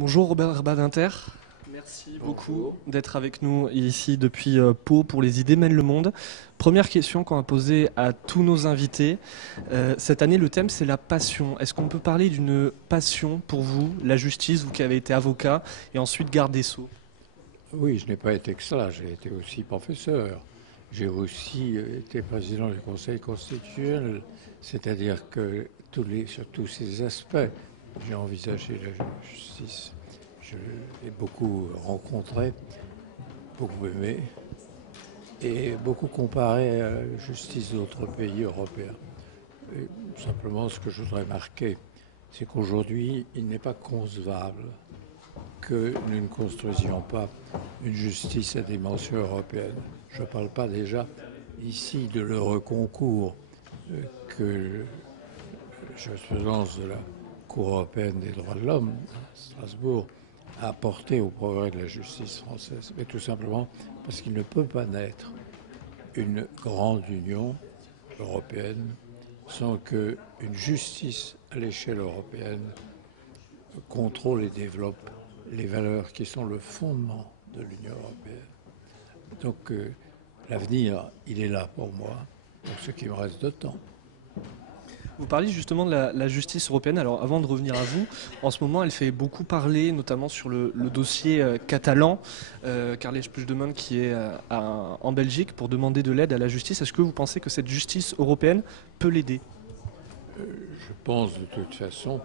Bonjour Robert Badinter, merci beaucoup d'être avec nous ici depuis Pau pour Les idées mènent le monde. Première question qu'on va poser à tous nos invités. Cette année, le thème c'est la passion. Est-ce qu'on peut parler d'une passion pour vous, la justice, vous qui avez été avocat et ensuite garde des Sceaux? Oui, je n'ai pas été que cela, j'ai été aussi professeur. J'ai aussi été président du Conseil constitutionnel, c'est-à-dire que sur tous ces aspects, j'ai envisagé la justice. Je l'ai beaucoup rencontré, beaucoup aimé et beaucoup comparé à la justice d'autres pays européens. Et simplement, ce que je voudrais marquer, c'est qu'aujourd'hui, il n'est pas concevable que nous ne construisions pas une justice à dimension européenne. Je ne parle pas déjà ici de l'heureux concours que la jurisprudence de la Cour européenne des droits de l'homme, à Strasbourg, a apporté au progrès de la justice française, mais tout simplement parce qu'il ne peut pas naître une grande union européenne sans qu'une justice à l'échelle européenne contrôle et développe les valeurs qui sont le fondement de l'Union européenne. Donc l'avenir, il est là pour moi, pour ce qui me reste de temps. Vous parlez justement de la justice européenne. Alors avant de revenir à vous, en ce moment elle fait beaucoup parler, notamment sur le dossier catalan, Carles Puigdemont qui est en Belgique pour demander de l'aide à la justice. Est-ce que vous pensez que cette justice européenne peut l'aider? Je pense de toute façon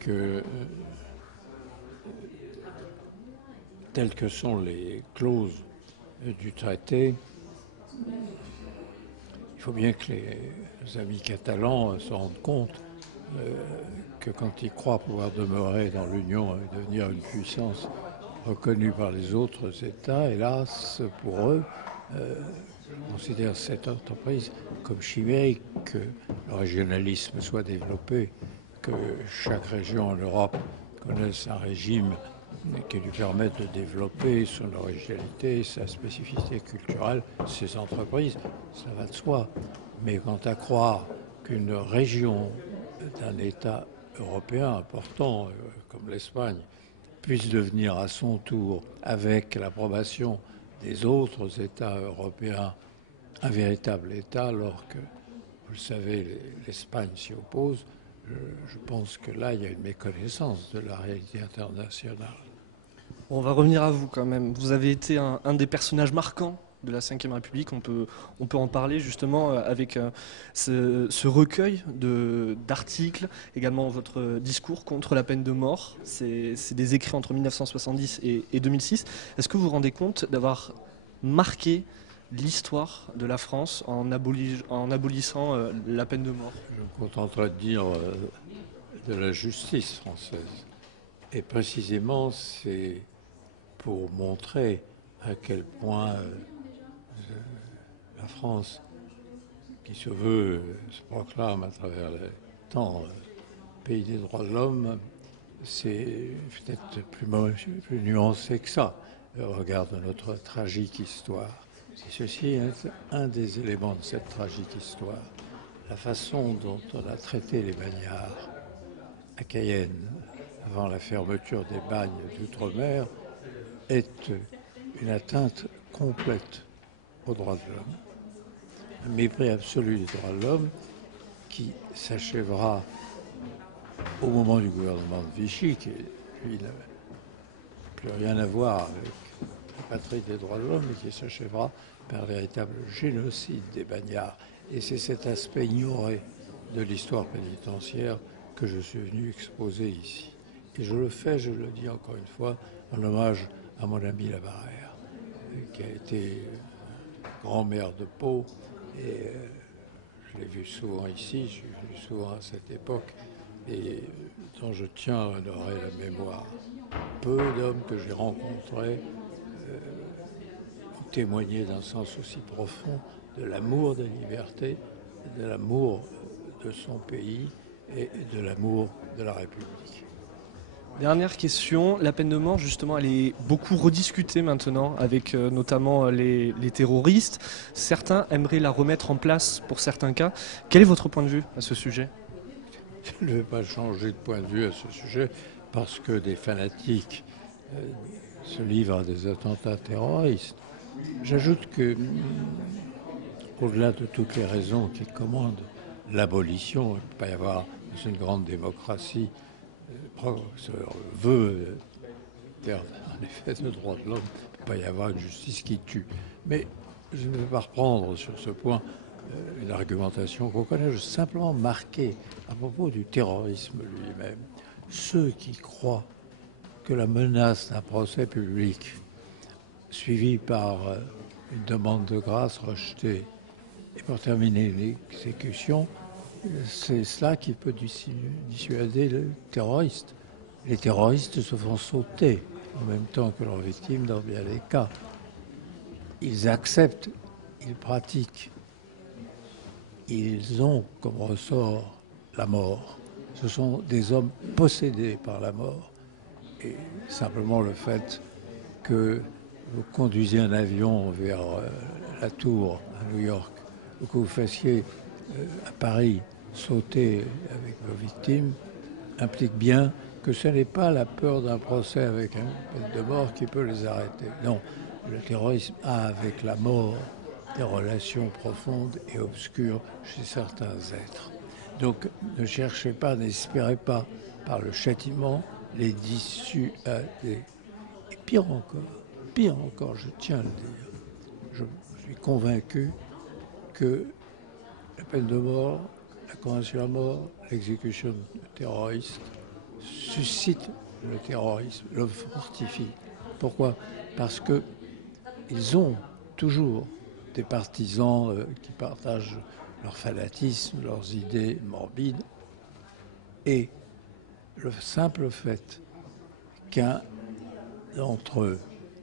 que telles que sont les clauses du traité, il faut bien que les amis catalans se rendent compte que quand ils croient pouvoir demeurer dans l'Union et devenir une puissance reconnue par les autres États, hélas, pour eux, je considère cette entreprise comme chimérique, que le régionalisme soit développé, que chaque région en Europe connaisse un régime qui lui permette de développer son originalité, sa spécificité culturelle, ses entreprises, ça va de soi. Mais quant à croire qu'une région d'un État européen important, comme l'Espagne, puisse devenir à son tour, avec l'approbation des autres États européens, un véritable État, alors que, vous le savez, l'Espagne s'y oppose, je pense que là, il y a une méconnaissance de la réalité internationale. On va revenir à vous quand même. Vous avez été un des personnages marquants de la Ve République. On peut en parler justement avec ce recueil d'articles, également votre discours contre la peine de mort. C'est des écrits entre 1970 et 2006. Est-ce que vous vous rendez compte d'avoir marqué l'histoire de la France en abolissant la peine de mort? Je me contenterai de dire de la justice française. Et précisément, c'est pour montrer à quel point la France, qui se proclame à travers le temps pays des droits de l'homme, c'est peut-être plus nuancé que ça, au regard de notre tragique histoire. Et ceci est un des éléments de cette tragique histoire. La façon dont on a traité les bagnards à Cayenne, avant la fermeture des bagnes d'outre-mer, est une atteinte complète aux droits de l'homme. Un mépris absolu des droits de l'homme qui s'achèvera au moment du gouvernement de Vichy, qui lui n'a plus rien à voir avec la patrie des droits de l'homme, et qui s'achèvera par un véritable génocide des bagnards. Et c'est cet aspect ignoré de l'histoire pénitentiaire que je suis venu exposer ici. Et je le fais, je le dis encore une fois, en hommage à mon ami Labarrère, qui a été grand-maire de Pau, et je l'ai vu souvent ici, je suis venu souvent à cette époque, et dont je tiens à honorer la mémoire. Peu d'hommes que j'ai rencontrés ont témoigné d'un sens aussi profond de l'amour de la liberté, de l'amour de son pays et de l'amour de la République. Dernière question, la peine de mort justement elle est beaucoup rediscutée maintenant avec notamment les terroristes. Certains aimeraient la remettre en place pour certains cas. Quel est votre point de vue à ce sujet? Je ne vais pas changer de point de vue à ce sujet parce que des fanatiques se livrent à des attentats terroristes. J'ajoute que, au-delà de toutes les raisons qui commandent l'abolition, il ne peut pas y avoir, dans une grande démocratie, se veut faire un effet de droits de l'homme, il ne peut pas y avoir une justice qui tue. Mais je ne vais pas reprendre sur ce point une argumentation qu'on connaît, je veux simplement marquer à propos du terrorisme lui-même. Ceux qui croient que la menace d'un procès public suivi par une demande de grâce rejetée et pour terminer l'exécution, c'est cela qui peut dissuader le terroriste. Les terroristes se font sauter en même temps que leurs victimes dans bien des cas. Ils acceptent, ils pratiquent, ils ont comme ressort la mort. Ce sont des hommes possédés par la mort. Et simplement le fait que vous conduisiez un avion vers la tour à New York, ou que vous fassiez à Paris sauter avec vos victimes, implique bien que ce n'est pas la peur d'un procès avec une peine de mort qui peut les arrêter. Non, le terrorisme a avec la mort des relations profondes et obscures chez certains êtres. Donc ne cherchez pas, n'espérez pas par le châtiment les dissuader. Et pire encore, je tiens à le dire, je suis convaincu que la peine de mort, la condamnation à mort, l'exécution de terroristes suscite le terrorisme, le fortifie. Pourquoi? Parce qu'ils ont toujours des partisans qui partagent leur fanatisme, leurs idées morbides. Et le simple fait qu'un d'entre eux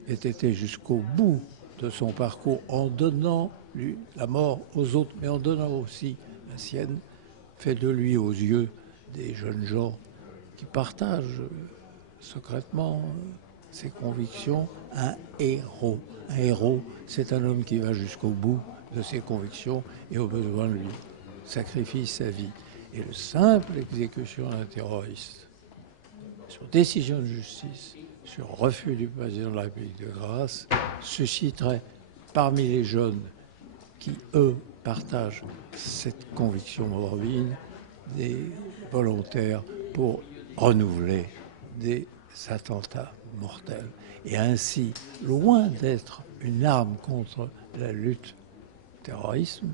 ait été jusqu'au bout de son parcours en donnant lui, la mort aux autres, mais en donnant aussi la sienne, fait de lui aux yeux des jeunes gens qui partagent secrètement ses convictions un héros. Un héros, c'est un homme qui va jusqu'au bout de ses convictions et au besoin de lui sacrifie sa vie. Et le simple exécution d'un terroriste, sur décision de justice, sur refus du président de la République de grâce, susciterait parmi les jeunes qui, eux, partagent cette conviction morbide, des volontaires pour renouveler des attentats mortels. Et ainsi, loin d'être une arme contre la lutte terrorisme,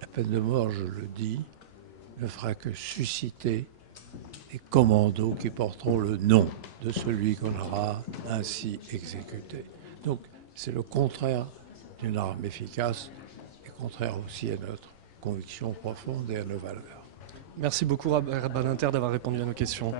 la peine de mort, je le dis, ne fera que susciter des commandos qui porteront le nom de celui qu'on aura ainsi exécuté. Donc c'est le contraire d'une arme efficace et contraire aussi à notre conviction profonde et à nos valeurs. Merci beaucoup, Rabbin Inter, d'avoir répondu à nos questions.